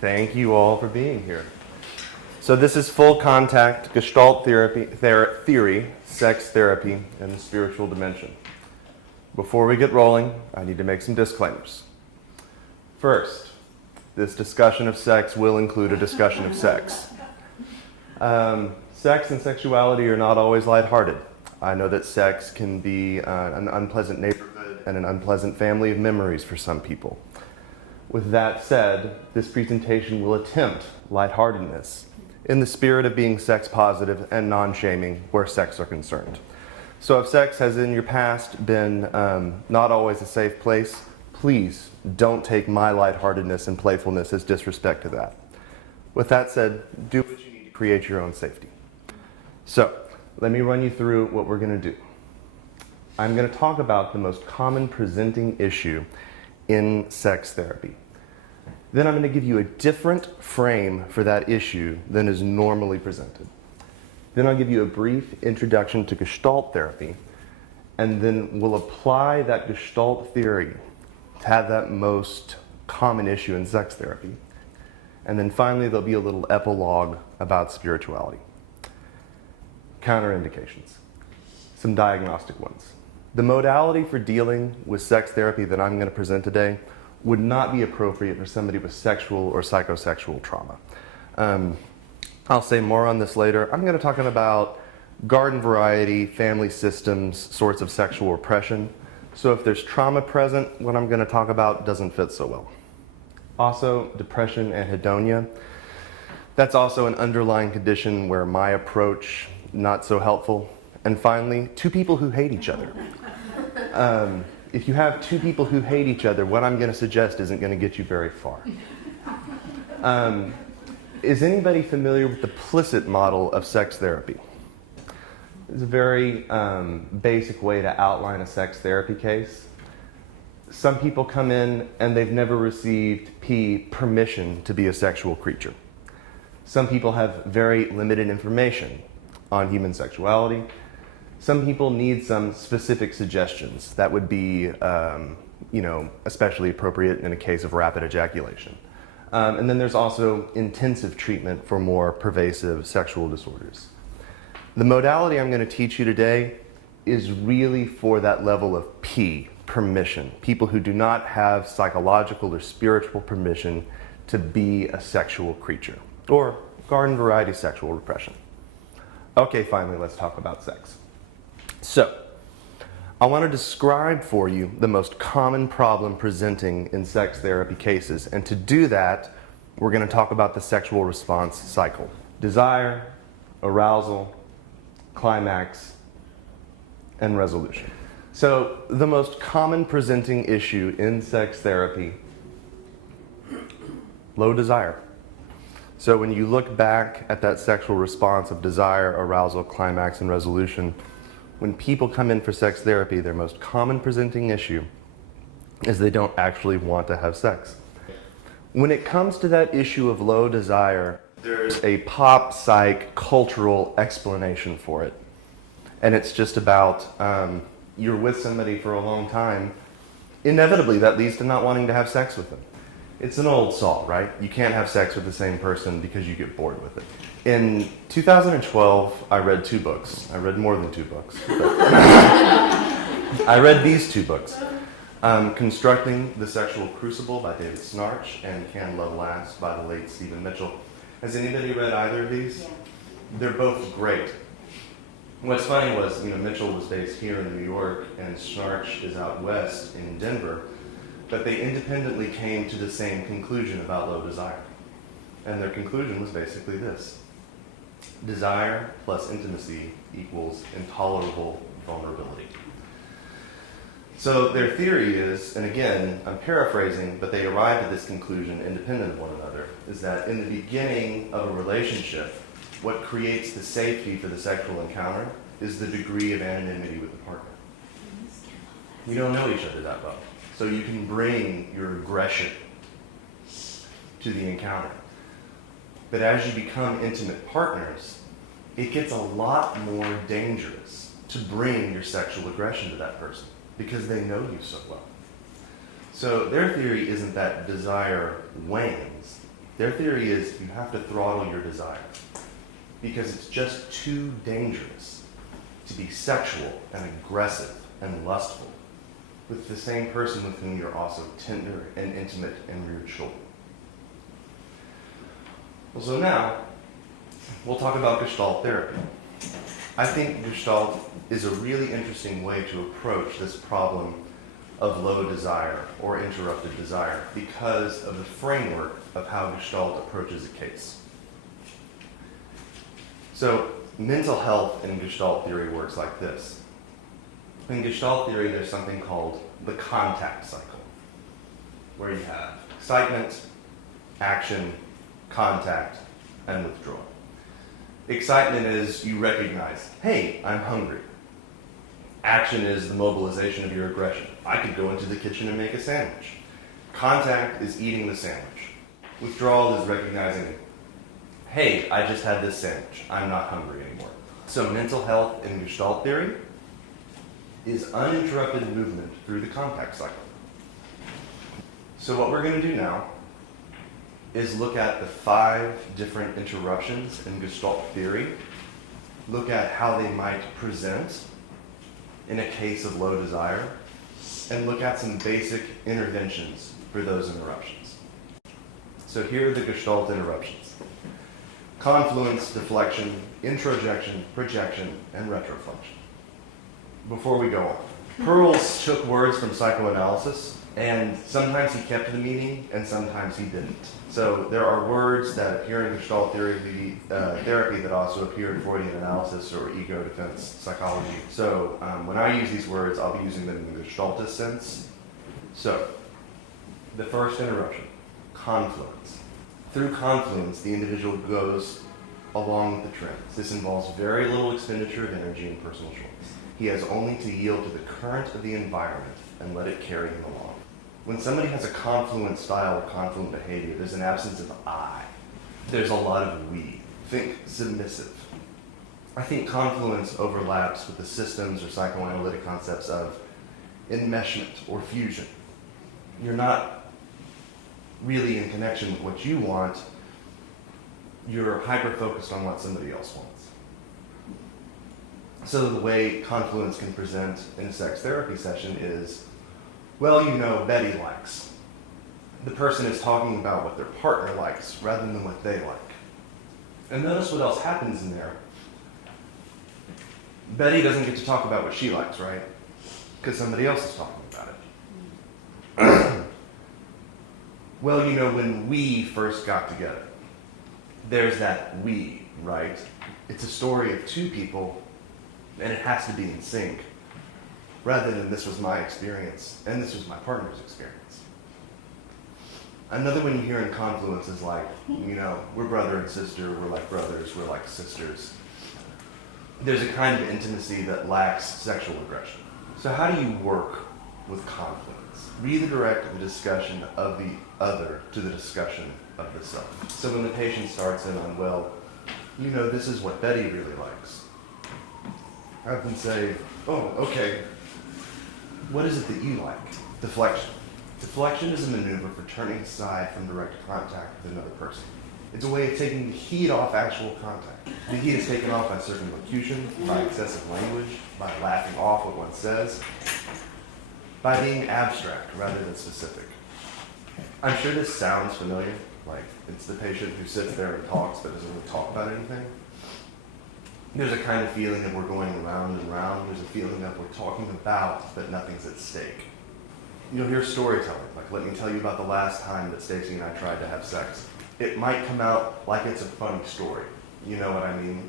Thank you all for being here. So this is full contact Gestalt theory, sex therapy, and the spiritual dimension. Before we get rolling, I need to make some disclaimers. First, this discussion of sex will include a discussion of sex. Sex and sexuality are not always lighthearted. I know that sex can be an unpleasant neighborhood and an unpleasant family of memories for some people. With that said, this presentation will attempt lightheartedness in the spirit of being sex positive and non-shaming where sex are concerned. So if sex has in your past been not always a safe place, please don't take my lightheartedness and playfulness as disrespect to that. With that said, do what you need to create your own safety. So let me run you through what we're going to do. I'm going to talk about the most common presenting issue in sex therapy. Then I'm going to give you a different frame for that issue than is normally presented. Then I'll give you a brief introduction to Gestalt therapy, and then we'll apply that Gestalt theory to have that most common issue in sex therapy. And then finally, there'll be a little epilogue about spirituality. Counterindications, some diagnostic ones. The modality for dealing with sex therapy that I'm going to present today would not be appropriate for somebody with sexual or psychosexual trauma. I'll say more on this later. I'm going to talk about garden variety, family systems, sorts of sexual repression. So if there's trauma present, what I'm going to talk about doesn't fit so well. Also, depression and hedonia. That's also an underlying condition where my approach, not so helpful. And finally, two people who hate each other. If you have two people who hate each other, what I'm going to suggest isn't going to get you very far. Is anybody familiar with the Plicit model of sex therapy? It's a very basic way to outline a sex therapy case. Some people come in and they've never received permission to be a sexual creature. Some people have very limited information on human sexuality. Some people need some specific suggestions that would be, especially appropriate in a case of rapid ejaculation. And then there's also intensive treatment for more pervasive sexual disorders. The modality I'm going to teach you today is really for that level of permission. People who do not have psychological or spiritual permission to be a sexual creature, or garden variety sexual repression. Okay, finally, let's talk about sex. So, I want to describe for you the most common problem presenting in sex therapy cases. And to do that, we're going to talk about the sexual response cycle. Desire, arousal, climax, and resolution. So, the most common presenting issue in sex therapy, low desire. So when you look back at that sexual response of desire, arousal, climax, and resolution, when people come in for sex therapy, their most common presenting issue is they don't actually want to have sex. When it comes to that issue of low desire, there's a pop psych cultural explanation for it. And it's just about you're with somebody for a long time, inevitably that leads to not wanting to have sex with them. It's an old saw, right? You can't have sex with the same person because you get bored with it. In 2012, I read two books. I read more than two books. I read these two books. Constructing the Sexual Crucible by David Snarch and Can Love Last by the late Stephen Mitchell. Has anybody read either of these? Yeah. They're both great. What's funny was, Mitchell was based here in New York and Snarch is out west in Denver, but they independently came to the same conclusion about low desire. And their conclusion was basically this: desire plus intimacy equals intolerable vulnerability. So their theory is, and again, I'm paraphrasing, but they arrived at this conclusion independent of one another, is that in the beginning of a relationship, what creates the safety for the sexual encounter is the degree of anonymity with the partner. You don't know each other that well, so you can bring your aggression to the encounter. But as you become intimate partners, it gets a lot more dangerous to bring your sexual aggression to that person because they know you so well. So their theory isn't that desire wanes, Their theory is you have to throttle your desires because it's just too dangerous to be sexual and aggressive and lustful with the same person with whom you're also tender and intimate and reared children. Well, so now we'll talk about Gestalt therapy. I think Gestalt is a really interesting way to approach this problem of low desire or interrupted desire because of the framework of how Gestalt approaches a case. So mental health in Gestalt theory works like this. In Gestalt theory, there's something called the contact cycle, where you have excitement, action, contact, and withdrawal. Excitement is you recognize, hey, I'm hungry. Action is the mobilization of your aggression. I could go into the kitchen and make a sandwich. Contact is eating the sandwich. Withdrawal is recognizing, hey, I just had this sandwich. I'm not hungry anymore. So mental health in Gestalt theory is uninterrupted movement through the contact cycle. So what we're going to do now is look at the 5 different interruptions in Gestalt theory, look at how they might present in a case of low desire, and look at some basic interventions for those interruptions. So here are the Gestalt interruptions: confluence, deflection, introjection, projection, and retroflexion. Before we go on, Pearls took words from psychoanalysis, and sometimes he kept the meaning, and sometimes he didn't. So there are words that appear in Gestalt therapy that also appear in Freudian analysis or ego defense psychology. So when I use these words, I'll be using them in the Gestaltist sense. So the first interruption, confluence. Through confluence, the individual goes along with the trends. This involves very little expenditure of energy and personal choice. He has only to yield to the current of the environment and let it carry him along. When somebody has a confluent style or confluent behavior, there's an absence of I. There's a lot of we. Think submissive. I think confluence overlaps with the systems or psychoanalytic concepts of enmeshment or fusion. You're not really in connection with what you want. You're hyper-focused on what somebody else wants. So the way confluence can present in a sex therapy session is, well, you know, Betty likes. The person is talking about what their partner likes rather than what they like. And notice what else happens in there. Betty doesn't get to talk about what she likes, right? Because somebody else is talking about it. Well, you know, when we first got together, there's that we, right? It's a story of 2 people, and it has to be in sync, rather than this was my experience, and this was my partner's experience. Another one you hear in confluence is like, you know, we're brother and sister, we're like brothers, we're like sisters. There's a kind of intimacy that lacks sexual aggression. So how do you work with confluence? Redirect the discussion of the other to the discussion of the self. So when the patient starts in on, well, you know, this is what Betty really likes, I often say, oh, okay, what is it that you like? Deflection. Deflection is a maneuver for turning aside from direct contact with another person. It's a way of taking the heat off actual contact. The heat is taken off by circumlocution, by excessive language, by laughing off what one says, by being abstract rather than specific. I'm sure this sounds familiar, like it's the patient who sits there and talks but doesn't really talk about anything. There's a kind of feeling that we're going round and round. There's a feeling that we're talking about, but nothing's at stake. You'll hear storytelling, like, let me tell you about the last time that Stacy and I tried to have sex. It might come out like it's a funny story. You know what I mean?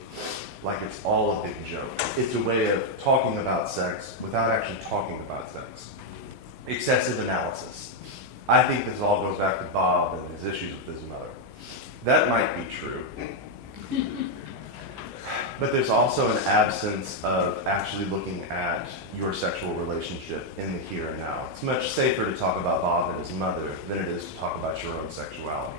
Like it's all a big joke. It's a way of talking about sex without actually talking about sex. Excessive analysis. I think this all goes back to Bob and his issues with his mother. That might be true. But there's also an absence of actually looking at your sexual relationship in the here and now. It's much safer to talk about Bob and his mother than it is to talk about your own sexuality.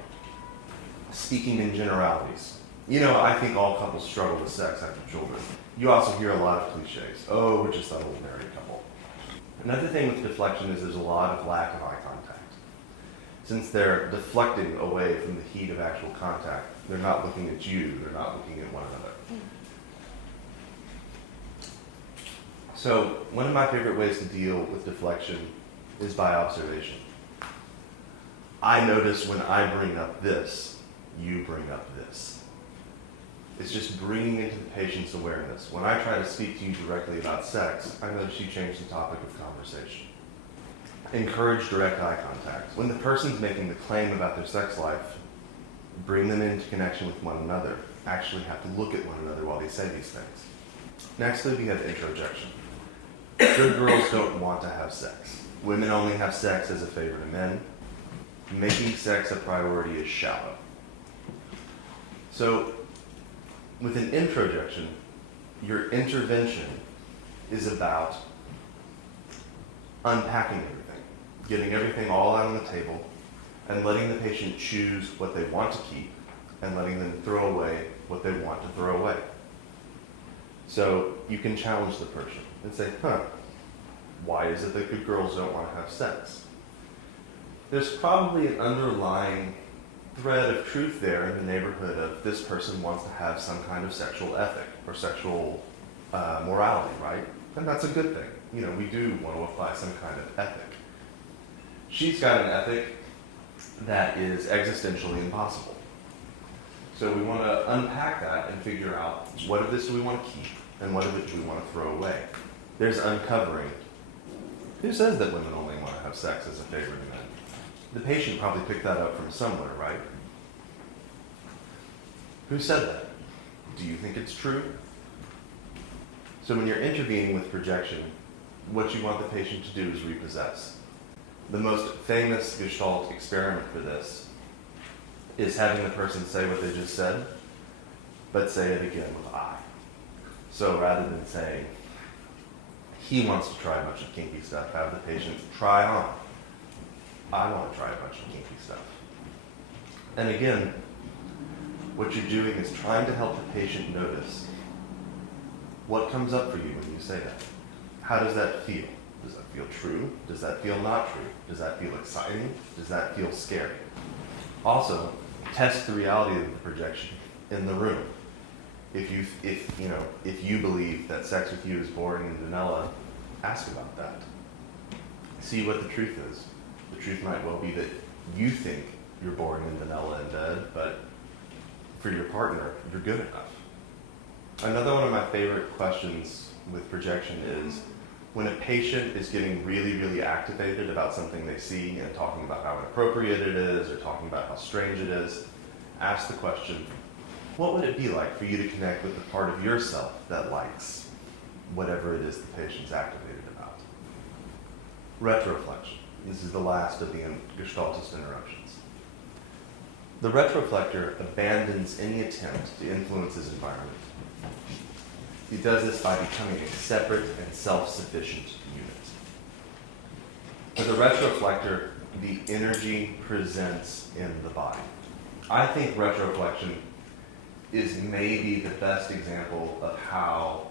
Speaking in generalities. You know, I think all couples struggle with sex after children. You also hear a lot of cliches. Oh, we're just that old married couple. Another thing with deflection is there's a lot of lack of eye contact. since they're deflecting away from the heat of actual contact. They're not looking at you, they're not looking at one another. So one of my favorite ways to deal with deflection is by observation. I notice when I bring up this, you bring up this. It's just bringing into the patient's awareness. When I try to speak to you directly about sex, I notice you change the topic of conversation. Encourage direct eye contact. When the person's making the claim about their sex life, bring them into connection with one another. Actually have to look at one another while they say these things. Nextly, we have introjection. Good girls don't want to have sex. Women only have sex as a favor to men. Making sex a priority is shallow. So, with an introjection, your intervention is about unpacking everything, getting everything all out on the table, and letting the patient choose what they want to keep, and letting them throw away what they want to throw away. So you can challenge the person and say, why is it that good girls don't want to have sex? There's probably an underlying thread of truth there in the neighborhood of this person wants to have some kind of sexual ethic or sexual morality, right? And that's a good thing. You know, we do want to apply some kind of ethic. She's got an ethic that is existentially impossible. So we want to unpack that and figure out what of this do we want to keep and what of it do we want to throw away. There's uncovering. Who says that women only want to have sex as a favor to men? The patient probably picked that up from somewhere, right? Who said that? Do you think it's true? So when you're intervening with projection, what you want the patient to do is repossess. The most famous Gestalt experiment for this is having the person say what they just said, but say it again with I. So rather than saying, he wants to try a bunch of kinky stuff, have the patient try on. I want to try a bunch of kinky stuff. And again, what you're doing is trying to help the patient notice what comes up for you when you say that. How does that feel? Does that feel true? Does that feel not true? Does that feel exciting? Does that feel scary? Also, test the reality of the projection in the room. If you believe that sex with you is boring and vanilla, ask about that. See what the truth is. The truth might well be that you think you're boring and vanilla in bed, but for your partner, you're good enough. Another one of my favorite questions with projection is when a patient is getting really, really activated about something they see and talking about how inappropriate it is or talking about how strange it is, ask the question, what would it be like for you to connect with the part of yourself that likes whatever it is the patient's activated about? Retroflection. This is the last of the Gestaltist interruptions. The retroflector abandons any attempt to influence his environment. He does this by becoming a separate and self-sufficient unit. For the retroflector, the energy presents in the body. I think retroflection is maybe the best example of how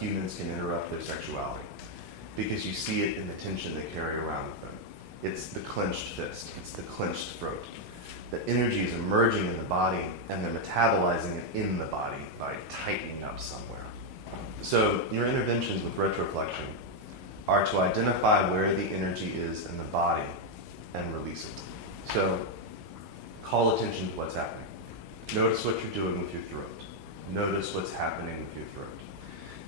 humans can interrupt their sexuality, because you see it in the tension they carry around with them. It's the clenched fist, it's the clenched throat. The energy is emerging in the body, and they're metabolizing it in the body by tightening up somewhere. So your interventions with retroflection are to identify where the energy is in the body and release it. So call attention to what's happening. Notice what you're doing with your throat. Notice what's happening with your throat.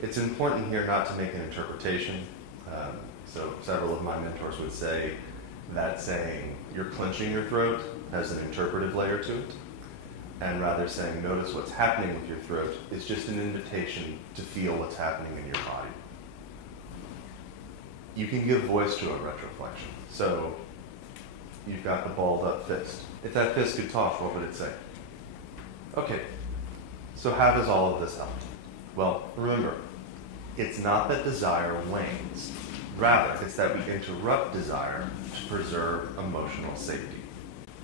It's important here not to make an interpretation. So several of my mentors would say that saying you're clenching your throat has an interpretive layer to it, and rather saying notice what's happening with your throat is just an invitation to feel what's happening in your body. You can give voice to a retroflection. So you've got the balled up fist. If that fist could talk, what would it say? Okay, so how does all of this help? Well, remember, it's not that desire wanes. Rather, it's that we interrupt desire to preserve emotional safety.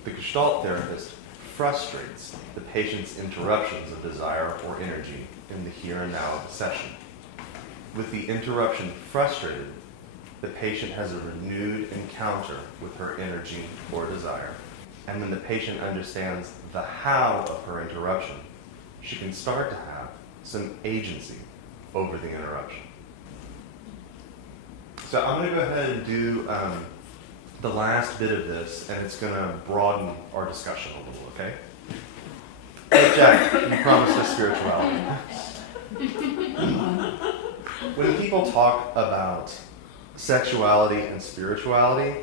The Gestalt therapist frustrates the patient's interruptions of desire or energy in the here and now of the session. With the interruption frustrated, the patient has a renewed encounter with her energy or desire. And when the patient understands the how of her interruption, she can start to have some agency over the interruption. So I'm going to go ahead and do the last bit of this, and it's going to broaden our discussion a little, okay? Hey, Jack, you promised us spirituality. When people talk about sexuality and spirituality,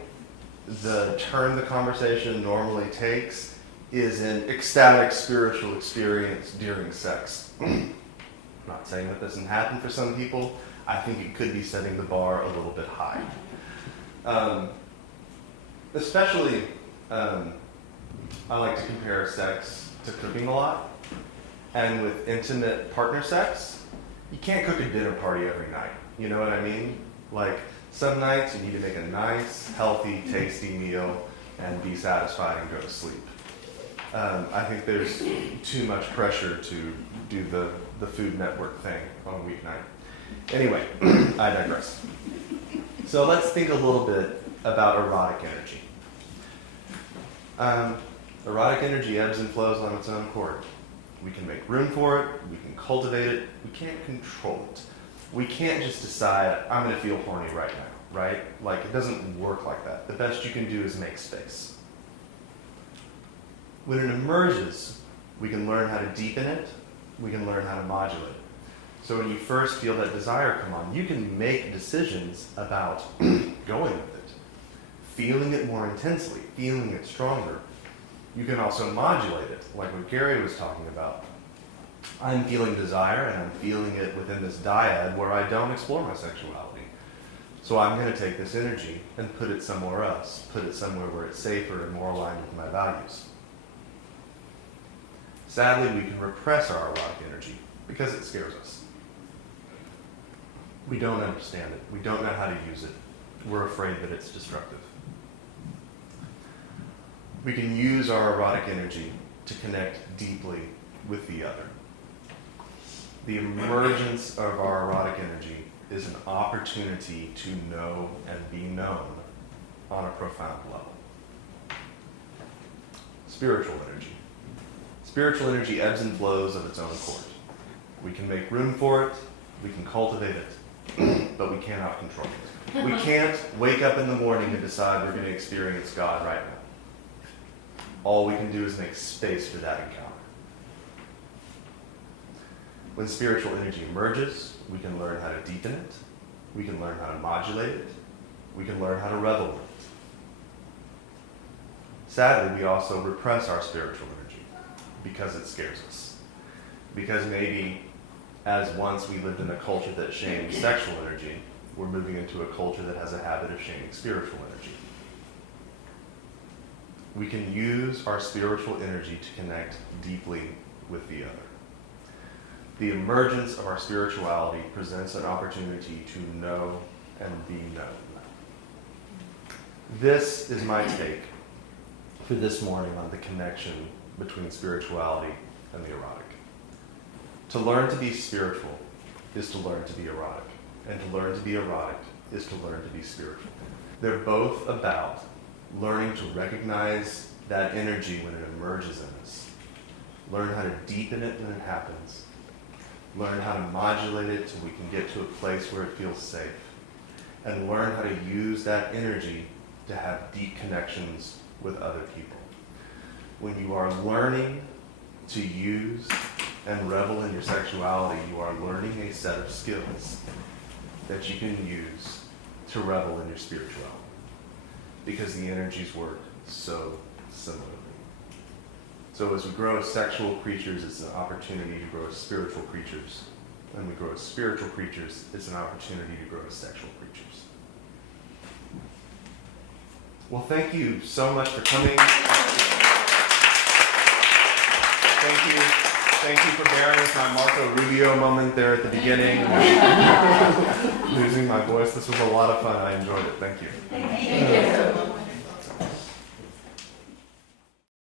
the turn the conversation normally takes is an ecstatic spiritual experience during sex. I'm not saying that doesn't happen for some people. I think it could be setting the bar a little bit high. Especially, I like to compare sex to cooking a lot. And with intimate partner sex, you can't cook a dinner party every night. You know what I mean? Like, some nights you need to make a nice, healthy, tasty meal and be satisfied and go to sleep. I think there's too much pressure to do the Food Network thing on a weeknight. Anyway, I digress. So let's think a little bit about erotic energy. Erotic energy ebbs and flows on its own accord. We can make room for it, we can cultivate it, we can't control it. We can't just decide, I'm going to feel horny right now, right? Like, it doesn't work like that. The best you can do is make space. When it emerges, we can learn how to deepen it, we can learn how to modulate it. So when you first feel that desire come on, you can make decisions about going with it, feeling it more intensely, feeling it stronger. You can also modulate it, like what Gary was talking about. I'm feeling desire, and I'm feeling it within this dyad where I don't explore my sexuality. So I'm going to take this energy and put it somewhere else, put it somewhere where it's safer and more aligned with my values. Sadly, we can repress our erotic energy because it scares us. We don't understand it. We don't know how to use it. We're afraid that it's destructive. We can use our erotic energy to connect deeply with the other. The emergence of our erotic energy is an opportunity to know and be known on a profound level. Spiritual energy. Spiritual energy ebbs and flows of its own accord. We can make room for it, we can cultivate it, but we cannot control it. We can't wake up in the morning and decide we're going to experience God right now. All we can do is make space for that encounter. When spiritual energy emerges, we can learn how to deepen it, we can learn how to modulate it, we can learn how to revel with it. Sadly, we also repress our spiritual energy because it scares us. Because maybe, as once we lived in a culture that shamed sexual energy, we're moving into a culture that has a habit of shaming spiritual energy. We can use our spiritual energy to connect deeply with the other. The emergence of our spirituality presents an opportunity to know and be known. This is my take for this morning on the connection between spirituality and the erotic. To learn to be spiritual is to learn to be erotic, and to learn to be erotic is to learn to be spiritual. They're both about learning to recognize that energy when it emerges in us, learn how to deepen it when it happens, learn how to modulate it so we can get to a place where it feels safe, and learn how to use that energy to have deep connections with other people. When you are learning to use and revel in your sexuality, you are learning a set of skills that you can use to revel in your spirituality, because the energies work so similarly. So as we grow as sexual creatures, it's an opportunity to grow as spiritual creatures. When we grow as spiritual creatures, it's an opportunity to grow as sexual creatures. Well, thank you so much for coming. Thank you for bearing with my Marco Rubio moment there at the beginning. Losing my voice. This was a lot of fun. I enjoyed it. Thank you. Thank you.